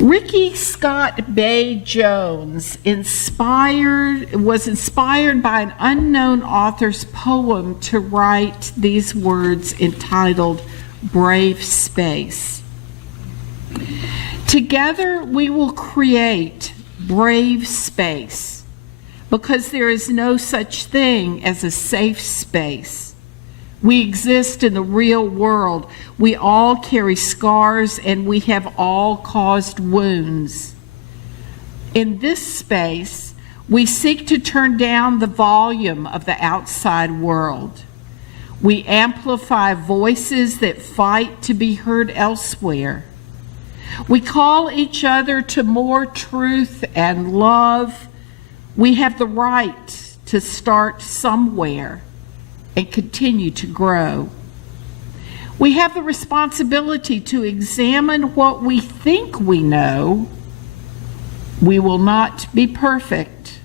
Ricky Scott Bay Jones was inspired by an unknown author's poem to write these words entitled Brave Space. Together we will create brave space because there is no such thing as a safe space. We exist in the real world. We all carry scars and we have all caused wounds. In this space, we seek to turn down the volume of the outside world. We amplify voices that fight to be heard elsewhere. We call each other to more truth and love. We have the right to start somewhere and continue to grow. We have the responsibility to examine what we think we know. We will not be perfect.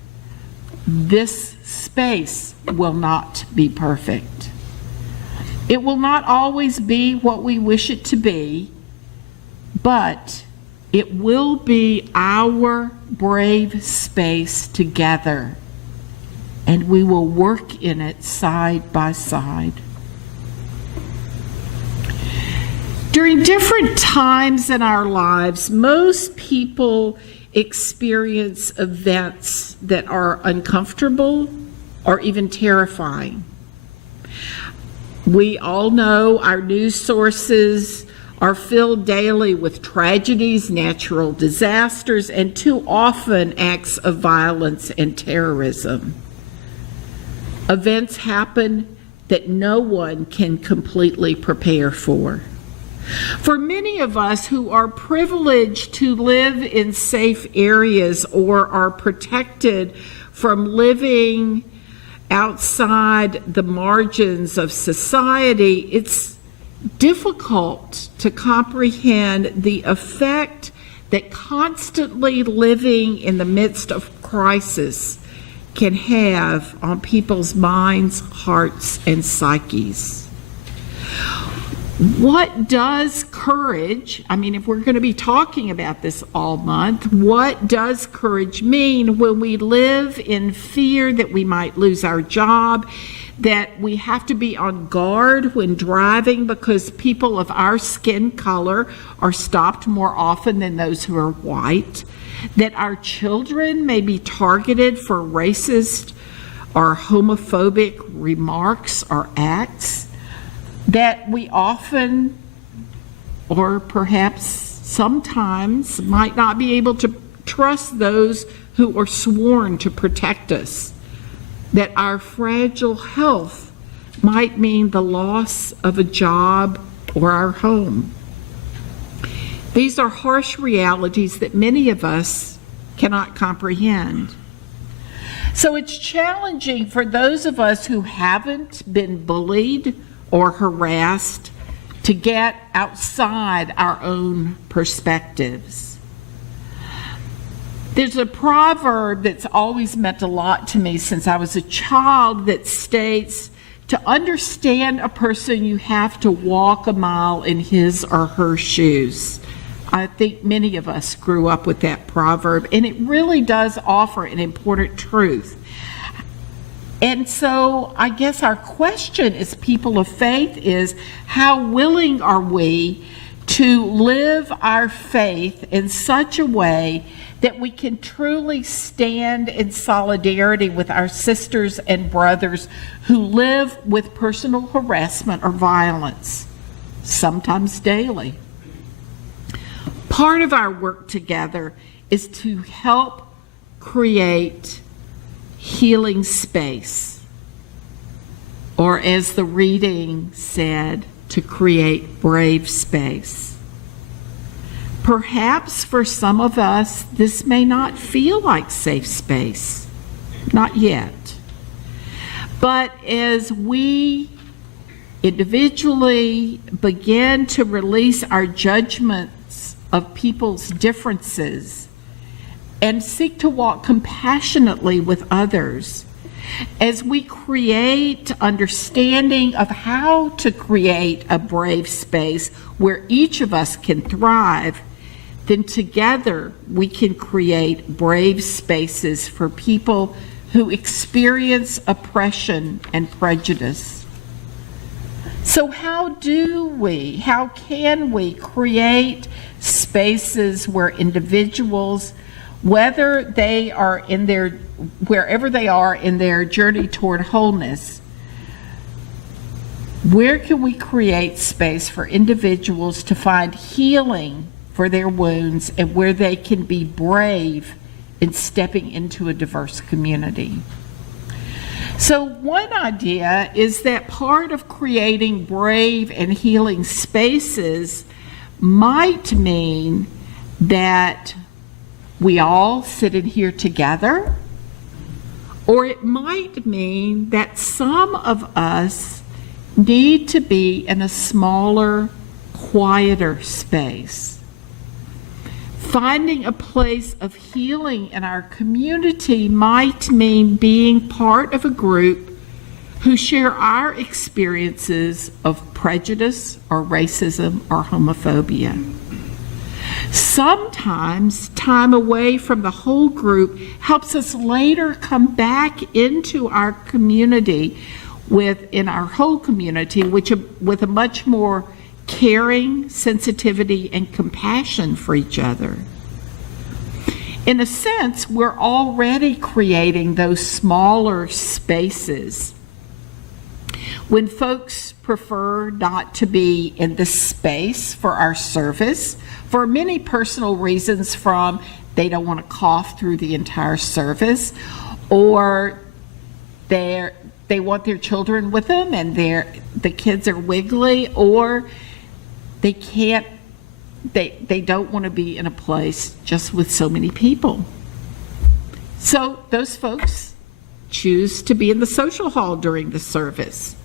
This space will not be perfect. It will not always be what we wish it to be, but it will be our brave space together, and we will work in it side by side. During different times in our lives, most people experience events that are uncomfortable or even terrifying. We all know our news sources are filled daily with tragedies, natural disasters, and too often acts of violence and terrorism. Events happen that no one can completely prepare for. For many of us who are privileged to live in safe areas or are protected from living outside the margins of society, it's difficult to comprehend the effect that constantly living in the midst of crisis can have on people's minds, hearts, and psyches. What does courage, if we're going to be talking about this all month, what does courage mean when we live in fear that we might lose our job, that we have to be on guard when driving because people of our skin color are stopped more often than those who are white, that our children may be targeted for racist or homophobic remarks or acts, that we often, or perhaps sometimes, might not be able to trust those who are sworn to protect us, that our fragile health might mean the loss of a job or our home. These are harsh realities that many of us cannot comprehend. So it's challenging for those of us who haven't been bullied or harassed to get outside our own perspectives. There's a proverb that's always meant a lot to me since I was a child that states, to understand a person, you have to walk a mile in his or her shoes. I think many of us grew up with that proverb, and it really does offer an important truth. And so I guess our question as people of faith is, how willing are we to live our faith in such a way that we can truly stand in solidarity with our sisters and brothers who live with personal harassment or violence, sometimes daily? Part of our work together is to help create healing space, or as the reading said, to create brave space. Perhaps for some of us, this may not feel like safe space, not yet. But as we individually begin to release our judgments of people's differences and seek to walk compassionately with others, as we create understanding of how to create a brave space where each of us can thrive, then together we can create brave spaces for people who experience oppression and prejudice. So how can we create spaces where individuals, wherever they are in their journey toward wholeness, where can we create space for individuals to find healing for their wounds and where they can be brave in stepping into a diverse community? So one idea is that part of creating brave and healing spaces might mean that we all sit in here together, or it might mean that some of us need to be in a smaller, quieter space. Finding a place of healing in our community might mean being part of a group who share our experiences of prejudice or racism or homophobia. Sometimes time away from the whole group helps us later come back into our community within our whole community, with a much more caring, sensitivity, and compassion for each other. In a sense, we're already creating those smaller spaces. When folks prefer not to be in the space for our service, for many personal reasons, from they don't want to cough through the entire service, or they want their children with them and the kids are wiggly, or they don't want to be in a place just with so many people. So those folks choose to be in the social hall during the service.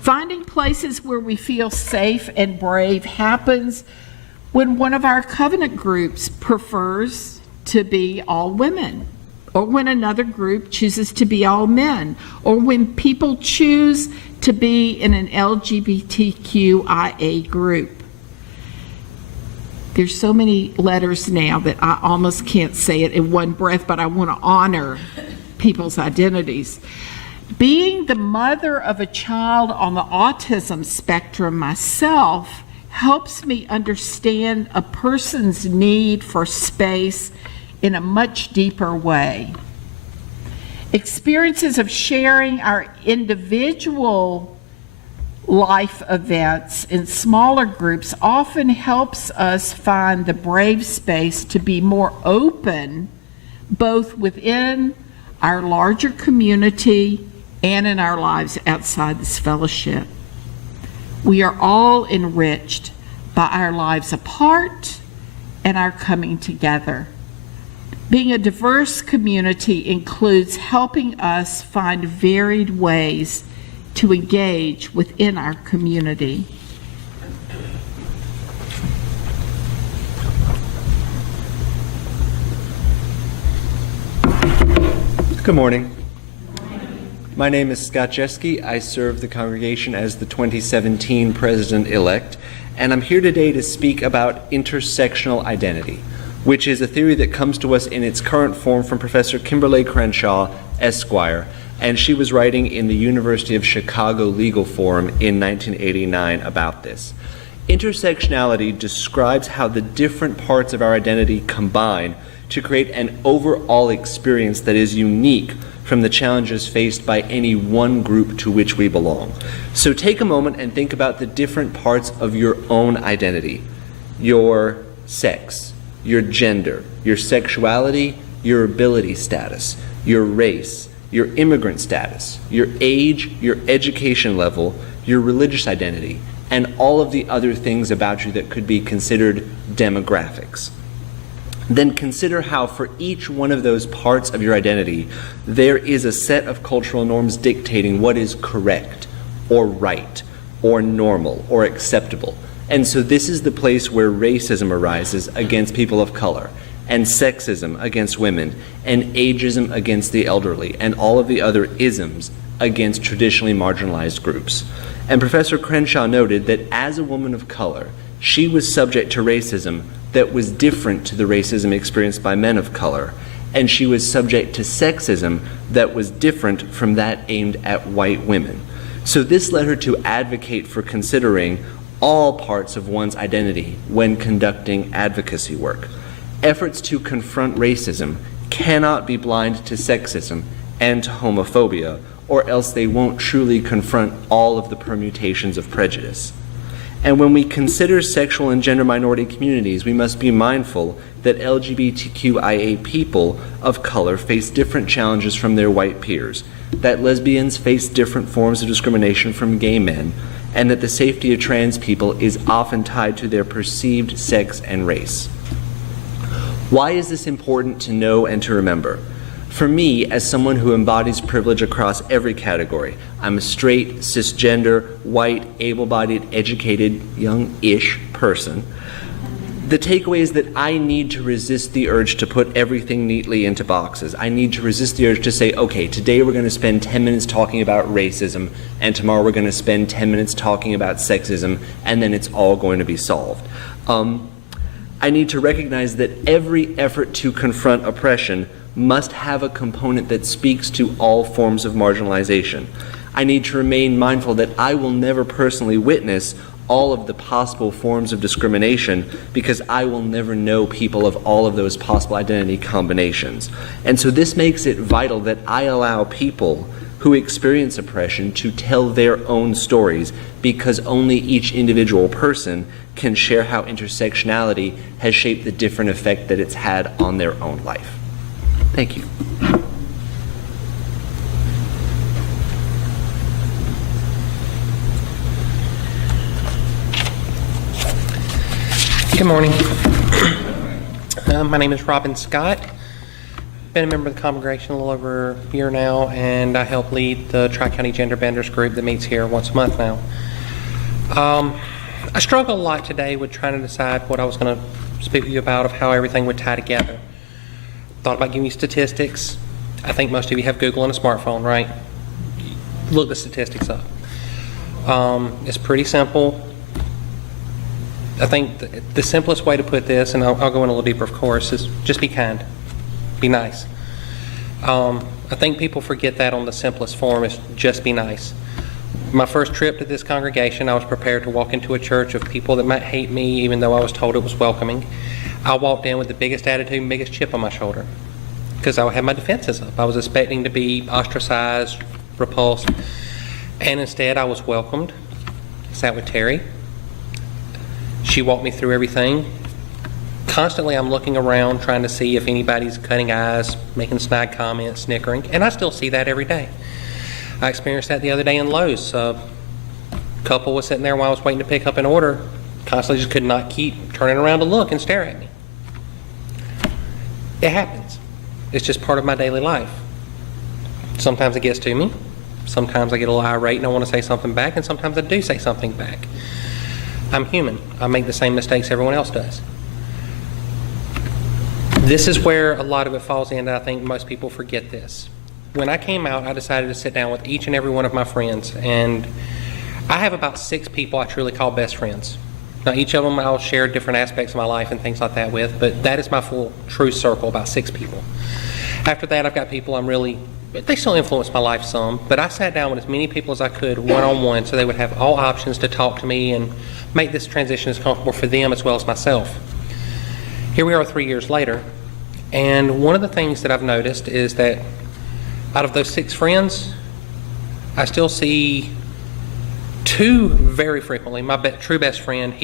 Finding places where we feel safe and brave happens when one of our covenant groups prefers to be all women, or when another group chooses to be all men, or when people choose to be in an LGBTQIA group. There's so many letters now that I almost can't say it in one breath, but I want to honor people's identities. Being the mother of a child on the autism spectrum myself helps me understand a person's need for space in a much deeper way. Experiences of sharing our individual life events in smaller groups often helps us find the brave space to be more open, both within our larger community and in our lives outside this fellowship. We are all enriched by our lives apart and our coming together. Being a diverse community includes helping us find varied ways to engage within our community. Good morning. My name is Scott Jaeschke. I serve the congregation as the 2017 president-elect, and I'm here today to speak about intersectional identity, which is a theory that comes to us in its current form from Professor Kimberly Crenshaw, Esquire, and she was writing in the University of Chicago Legal Forum in 1989 about this. Intersectionality describes how the different parts of our identity combine to create an overall experience that is unique from the challenges faced by any one group to which we belong. So take a moment and think about the different parts of your own identity: your sex, your gender, your sexuality, your ability status, your race, your immigrant status, your age, your education level, your religious identity, and all of the other things about you that could be considered demographics. Then consider how for each one of those parts of your identity, there is a set of cultural norms dictating what is correct, or right, or normal, or acceptable. And so this is the place where racism arises against people of color, and sexism against women, and ageism against the elderly, and all of the other isms against traditionally marginalized groups. And Professor Crenshaw noted that as a woman of color, she was subject to racism that was different to the racism experienced by men of color, and she was subject to sexism that was different from that aimed at white women. So this led her to advocate for considering all parts of one's identity when conducting advocacy work. Efforts to confront racism cannot be blind to sexism and to homophobia, or else they won't truly confront all of the permutations of prejudice. And when we consider sexual and gender minority communities, we must be mindful that LGBTQIA people of color face different challenges from their white peers, that lesbians face different forms of discrimination from gay men, and that the safety of trans people is often tied to their perceived sex and race. Why is this important to know and to remember? For me, as someone who embodies privilege across every category, I'm a straight, cisgender, white, able-bodied, educated, young-ish person. The takeaway is that I need to resist the urge to put everything neatly into boxes. I need to resist the urge to say, okay, today we're going to spend 10 minutes talking about racism, and tomorrow we're going to spend 10 minutes talking about sexism, and then it's all going to be solved. I need to recognize that every effort to confront oppression must have a component that speaks to all forms of marginalization. I need to remain mindful that I will never personally witness all of the possible forms of discrimination because I will never know people of all of those possible identity combinations. And so this makes it vital that I allow people who experience oppression to tell their own stories, because only each individual person can share how intersectionality has shaped the different effect that it's had on their own life. Thank you. Good morning. My name is Robyn Scott. Been a member of the congregation a little over a year now, and I help lead the Tri-County Gender Benders group that meets here once a month now. I struggle a lot today with trying to decide what I was going to speak with you about, of how everything would tie together. Thought about giving you statistics. I think most of you have Google and a smartphone, right? Look the statistics up. It's pretty simple. I think the simplest way to put this, and I'll go in a little deeper, of course, is just be kind. Be nice. I think people forget that on the simplest form is just be nice. My first trip to this congregation, I was prepared to walk into a church of people that might hate me, even though I was told it was welcoming. I walked in with the biggest attitude and biggest chip on my shoulder because I had my defenses up. I was expecting to be ostracized, repulsed, and instead I was welcomed. I sat with Terry. She walked me through everything. Constantly I'm looking around trying to see if anybody's cutting eyes, making snide comments, snickering, and I still see that every day. I experienced that the other day in Lowe's. A couple was sitting there while I was waiting to pick up an order, constantly just could not keep turning around to look and stare at me. It happens. It's just part of my daily life. Sometimes it gets to me. Sometimes I get a little irate and I want to say something back, and sometimes I do say something back. I'm human. I make the same mistakes everyone else does. This is where a lot of it falls in, and I think most people forget this. When I came out, I decided to sit down with each and every one of my friends, and I have about 6 people I truly call best friends. Now, each of them I'll share different aspects of my life and things like that with, but that is my full true circle, about 6 people. After that, I've got people they still influence my life some, but I sat down with as many people as I could one-on-one so they would have all options to talk to me and make this transition as comfortable for them as well as myself. Here we are 3 years later, and one of the things that I've noticed is that out of those 6 friends, I still see 2 very frequently. My true best friend,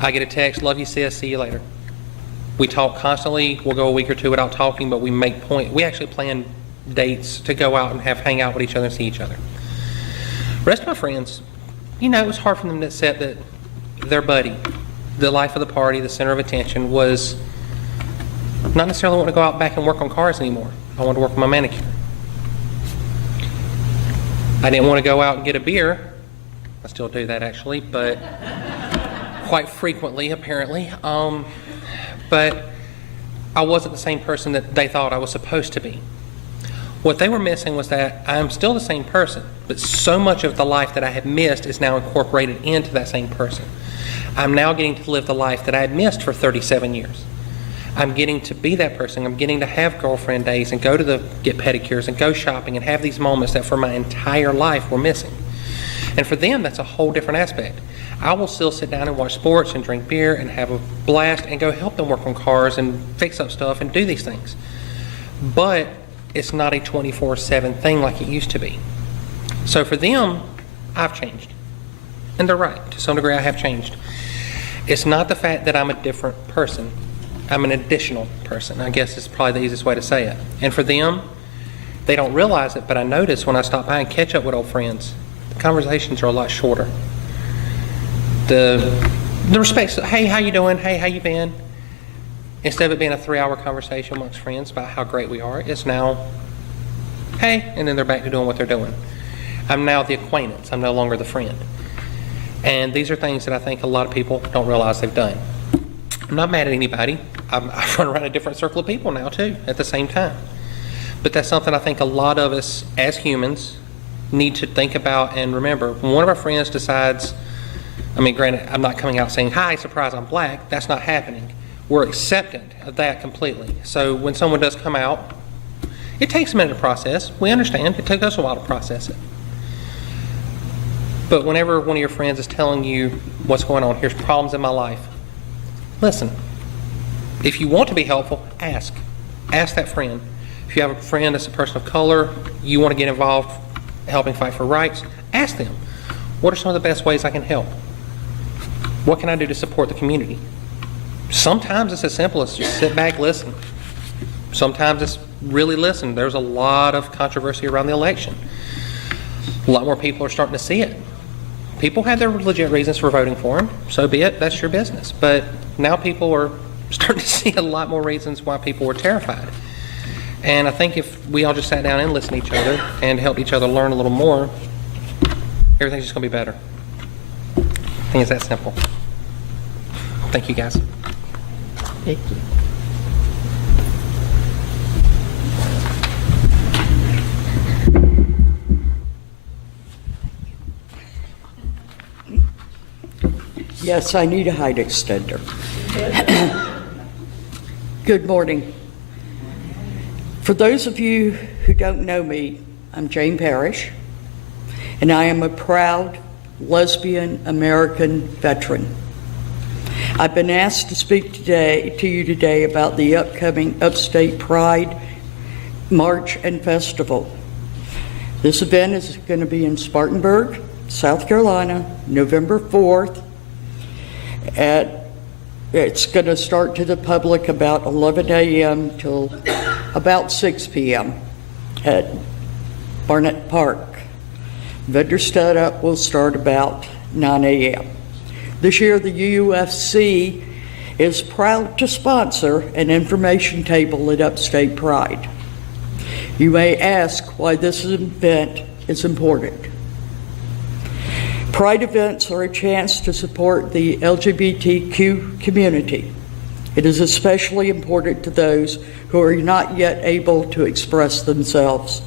I get a text, love you sis, see you later. We talk constantly. We'll go a week or 2 without talking, but we actually plan dates to go out and hang out with each other and see each other. The rest of my friends, it was hard for them to accept that their buddy, the life of the party, the center of attention, was not necessarily wanting to go out back and work on cars anymore. I wanted to work on my manicure. I didn't want to go out and get a beer. I still do that actually, but quite frequently apparently. But I wasn't the same person that they thought I was supposed to be. What they were missing was that I'm still the same person, but so much of the life that I had missed is now incorporated into that same person. I'm now getting to live the life that I had missed for 37 years. I'm getting to be that person. I'm getting to have girlfriend days and go to get pedicures and go shopping and have these moments that for my entire life were missing. And for them, that's a whole different aspect. I will still sit down and watch sports and drink beer and have a blast and go help them work on cars and fix up stuff and do these things. But it's not a 24/7 thing like it used to be. So for them, I've changed. And they're right. To some degree, I have changed. It's not the fact that I'm a different person. I'm an additional person. I guess is probably the easiest way to say it. And for them, they don't realize it, but I notice when I stop by and catch up with old friends, the conversations are a lot shorter. The respect, hey, how you doing? Hey, how you been? Instead of it being a 3-hour conversation amongst friends about how great we are, it's now, hey, and then they're back to doing what they're doing. I'm now the acquaintance. I'm no longer the friend. And these are things that I think a lot of people don't realize they've done. I'm not mad at anybody. I run around a different circle of people now too at the same time. But that's something I think a lot of us as humans need to think about and remember. When one of our friends decides, I mean, granted, I'm not coming out saying, hi, surprise, I'm black. That's not happening. We're acceptant of that completely. So when someone does come out, it takes a minute to process. We understand. It took us a while to process it. But whenever one of your friends is telling you what's going on, here's problems in my life, listen. If you want to be helpful, ask. Ask that friend. If you have a friend that's a person of color, you want to get involved helping fight for rights, ask them, what are some of the best ways I can help? What can I do to support the community? Sometimes it's as simple as just sit back, listen. Sometimes it's really listen. There's a lot of controversy around the election. A lot more people are starting to see it. People had their legit reasons for voting for him, so be it, that's your business. But now people are starting to see a lot more reasons why people were terrified. And I think if we all just sat down and listened to each other and helped each other learn a little more, everything's just going to be better. I think it's that simple. Thank you, guys. Thank you. Yes, I need a height extender. Good morning. For those of you who don't know me, I'm Jane Parrish, and I am a proud lesbian American veteran. I've been asked to speak to you today about the upcoming Upstate Pride March and Festival. This event is going to be in Spartanburg, South Carolina, November 4th. It's going to start to the public about 11 a.m. till about 6 p.m. at Barnett Park. Vendor setup will start about 9 a.m. This year, the UUFC is proud to sponsor an information table at Upstate Pride. You may ask why this event is important. Pride events are a chance to support the LGBTQ community. It is especially important to those who are not yet able to express themselves.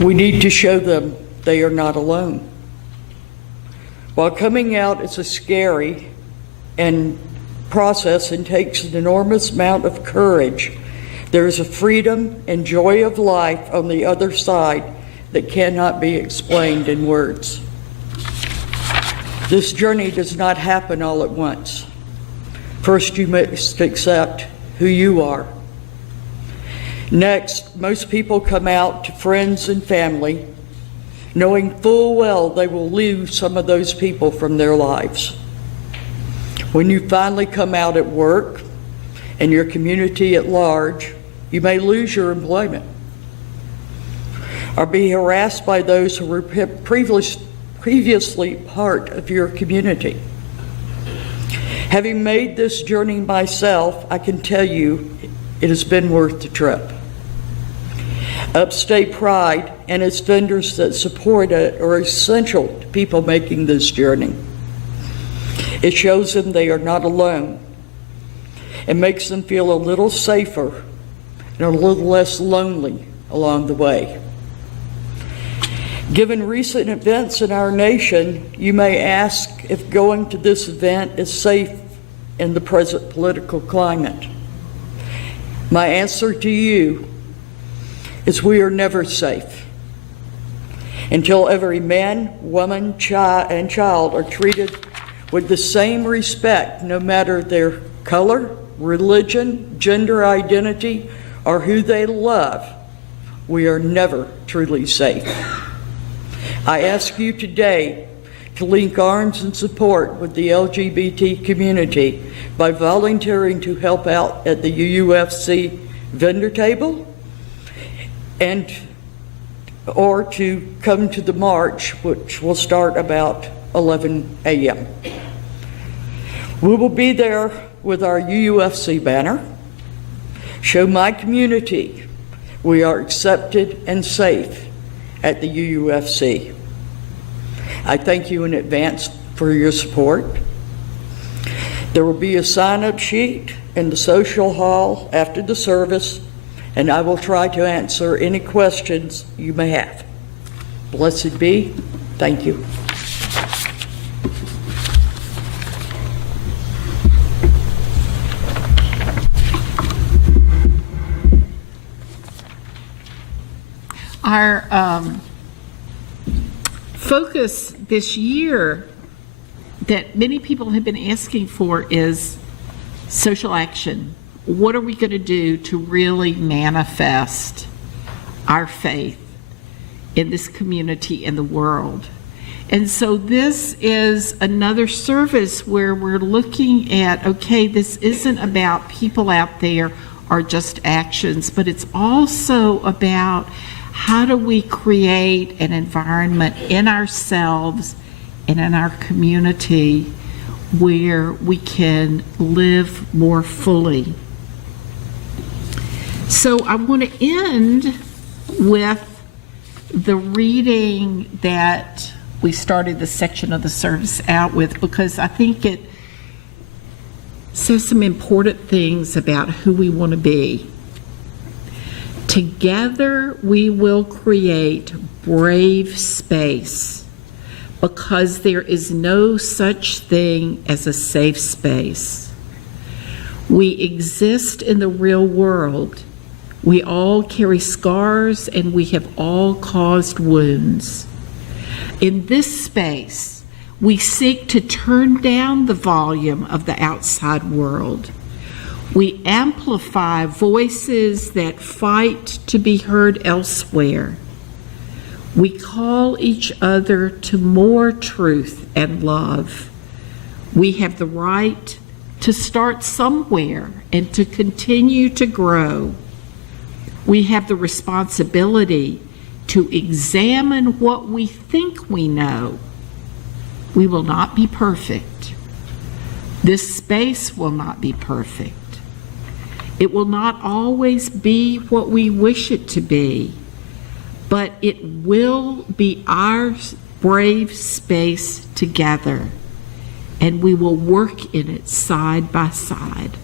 We need to show them they are not alone. While coming out is a scary process and takes an enormous amount of courage, there is a freedom and joy of life on the other side that cannot be explained in words. This journey does not happen all at once. First, you must accept who you are. Next, most people come out to friends and family, knowing full well they will lose some of those people from their lives. When you finally come out at work and your community at large, you may lose your employment or be harassed by those who were previously part of your community. Having made this journey myself, I can tell you it has been worth the trip. Upstate Pride and its vendors that support it are essential to people making this journey. It shows them they are not alone and makes them feel a little safer and a little less lonely along the way. Given recent events in our nation, you may ask if going to this event is safe in the present political climate. My answer to you is we are never safe until every man, woman, and child are treated with the same respect, no matter their color, religion, gender identity, or who they love. We are never truly safe. I ask you today to link arms in support with the LGBT community by volunteering to help out at the UUFC vendor table or to come to the march, which will start about 11 a.m. We will be there with our UUFC banner. Show my community we are accepted and safe at the UUFC. I thank you in advance for your support. There will be a sign-up sheet in the social hall after the service, and I will try to answer any questions you may have. Blessed be. Thank you. Our focus this year that many people have been asking for is social action. What are we going to do to really manifest our faith in this community and the world? And so this is another service where we're looking at, okay, this isn't about people out there or just actions, but it's also about how do we create an environment in ourselves and in our community where we can live more fully. So I want to end with the reading that we started the section of the service out with, because I think it says some important things about who we want to be. Together we will create brave space, because there is no such thing as a safe space. We exist in the real world. We all carry scars and we have all caused wounds. In this space, we seek to turn down the volume of the outside world. We amplify voices that fight to be heard elsewhere. We call each other to more truth and love. We have the right to start somewhere and to continue to grow. We have the responsibility to examine what we think we know. We will not be perfect. This space will not be perfect. It will not always be what we wish it to be, but it will be our brave space together, and we will work in it side by side.